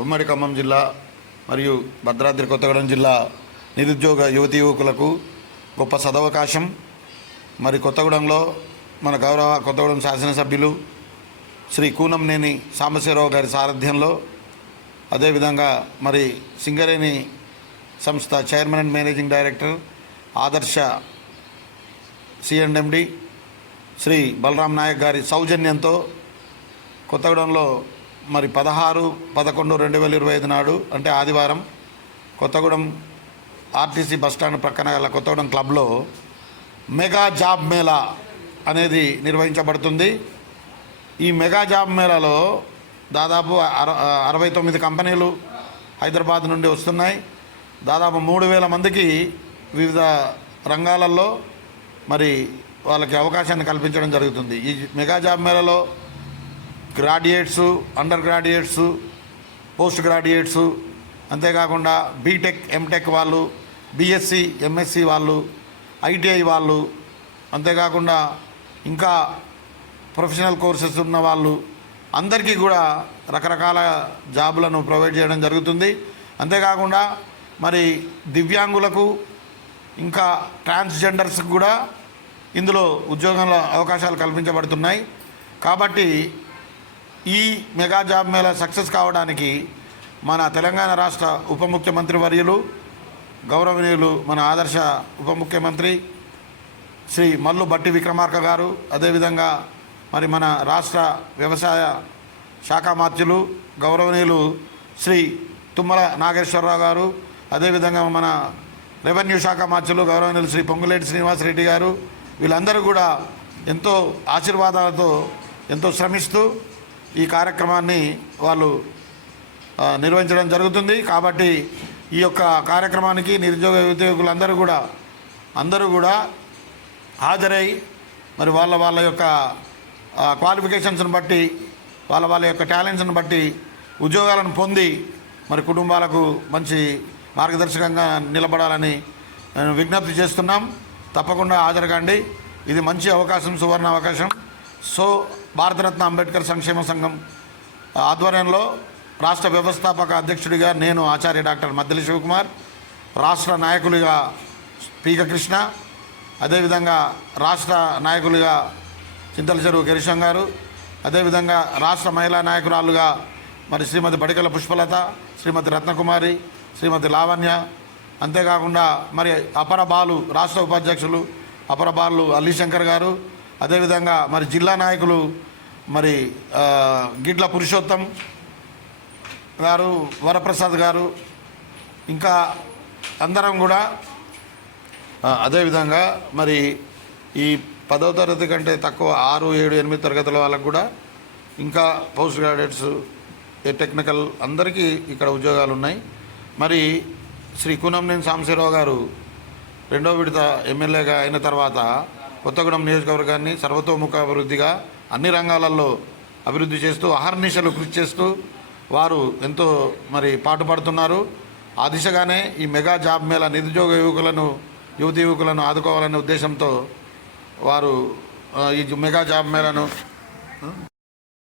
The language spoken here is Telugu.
ఉమ్మడి ఖమ్మం జిల్లా మరియు భద్రాద్రి కొత్తగూడెం జిల్లా నిరుద్యోగ యువతి యువకులకు గొప్ప సదవకాశం. మరి కొత్తగూడెంలో మన గౌరవ కొత్తగూడెం శాసనసభ్యులు శ్రీ కూనంనేని సాంబశివరావు గారి సారథ్యంలో అదేవిధంగా మరి సింగరేణి సంస్థ చైర్మన్ అండ్ మేనేజింగ్ డైరెక్టర్ ఆదర్శ సిఎండ్ఎండి శ్రీ బలరాం నాయక్ గారి సౌజన్యంతో కొత్తగూడెంలో మరి పదహారు పదకొండు రెండు వేల ఇరవై ఐదు నాడు అంటే ఆదివారం కొత్తగూడెం ఆర్టీసీ బస్టాండ్ ప్రక్కన గల కొత్తగూడెం క్లబ్లో మెగా జాబ్ మేళా అనేది నిర్వహించబడుతుంది. ఈ మెగా జాబ్ మేళాలో దాదాపు అర అరవై తొమ్మిది కంపెనీలు హైదరాబాద్ నుండి వస్తున్నాయి. దాదాపు మూడు వేల మందికి వివిధ రంగాలలో మరి వాళ్ళకి అవకాశాన్ని కల్పించడం జరుగుతుంది. ఈ mega job మేళాలో graduates under graduates post graduates అంతేకాకుండా బీటెక్ ఎంటెక్ వాళ్ళు బీఎస్సీ ఎంఎస్సి వాళ్ళు ఐటీఐ వాళ్ళు అంతేకాకుండా ఇంకా ప్రొఫెషనల్ కోర్సెస్ ఉన్న వాళ్ళు అందరికీ కూడా రకరకాల జాబులను ప్రొవైడ్ చేయడం జరుగుతుంది. అంతేకాకుండా మరి దివ్యాంగులకు ఇంకా ట్రాన్స్జెండర్స్కి కూడా ఇందులో ఉద్యోగంలో అవకాశాలు కల్పించబడుతున్నాయి. కాబట్టి ఈ మెగా జాబ్ మేళా సక్సెస్ కావడానికి మన తెలంగాణ రాష్ట్ర ఉప ముఖ్యమంత్రి వర్యులు గౌరవనీయులు మన ఆదర్శ ఉప ముఖ్యమంత్రి శ్రీ మల్లు బట్టి విక్రమార్క గారు అదేవిధంగా మరి మన రాష్ట్ర వ్యవసాయ శాఖ మాత్యులు గౌరవనీయులు శ్రీ తుమ్మల నాగేశ్వరరావు గారు అదేవిధంగా మన రెవెన్యూ శాఖ మార్చులు గౌరవనీయులు శ్రీ పొంగులేటి శ్రీనివాసరెడ్డి గారు వీళ్ళందరూ కూడా ఎంతో ఆశీర్వాదాలతో ఎంతో శ్రమిస్తూ ఈ కార్యక్రమాన్ని వాళ్ళు నిర్వహించడం జరుగుతుంది. కాబట్టి ఈ యొక్క కార్యక్రమానికి నిరుద్యోగ ఉద్యోగులందరూ కూడా అందరూ కూడా హాజరై మరి వాళ్ళ వాళ్ళ యొక్క క్వాలిఫికేషన్స్ని బట్టి వాళ్ళ వాళ్ళ యొక్క టాలెంట్స్ని బట్టి ఉద్యోగాలను పొంది మరి కుటుంబాలకు మంచి మార్గదర్శకంగా నిలబడాలని విజ్ఞప్తి చేస్తున్నాం. తప్పకుండా హాజరుగాండి. ఇది మంచి అవకాశం సువర్ణ అవకాశం. సో భారతరత్న అంబేద్కర్ సంక్షేమ సంఘం ఆధ్వర్యంలో రాష్ట్ర వ్యవస్థాపక అధ్యక్షుడిగా నేను ఆచార్య డాక్టర్ మద్దెలి శివకుమార్ రాష్ట్ర నాయకులుగా పీక కృష్ణ అదేవిధంగా రాష్ట్ర నాయకులుగా చింతల చెరువు గిరిశం గారు అదేవిధంగా రాష్ట్ర మహిళా నాయకురాలుగా మరి శ్రీమతి బడికల పుష్పలత శ్రీమతి రత్నకుమారి శ్రీమతి లావణ్య అంతేకాకుండా మరి అపర బాలు రాష్ట్ర ఉపాధ్యక్షులు అపర బాలు అలీశంకర్ గారు అదేవిధంగా మరి జిల్లా నాయకులు మరి గిడ్ల పురుషోత్తం గారు వరప్రసాద్ గారు ఇంకా అందరం కూడా అదేవిధంగా మరి ఈ పదవ తరగతి కంటే తక్కువ ఆరు ఏడు ఎనిమిది తరగతుల వాళ్ళకు కూడా ఇంకా పోస్ట్ గ్రాడ్యుయేట్స్ ఏ టెక్నికల్ అందరికీ ఇక్కడ ఉద్యోగాలు ఉన్నాయి. మరి శ్రీ కూనంనేని సాంబశివరావు గారు రెండో విడత ఎమ్మెల్యేగా అయిన తర్వాత కొత్తగూడెం నియోజకవర్గాన్ని సర్వతోముఖ అభివృద్ధిగా అన్ని రంగాలలో అభివృద్ధి చేస్తూ అహర్నిశలు కృషి చేస్తూ వారు ఎంతో మరి పాటుపడుతున్నారు ఆ దిశగానే ఈ మెగా జాబ్ మేళ నిరుద్యోగ యువకులను యువతి యువకులను ఆదుకోవాలనే ఉద్దేశంతో వారు ఈ మెగా జాబ్ మేళను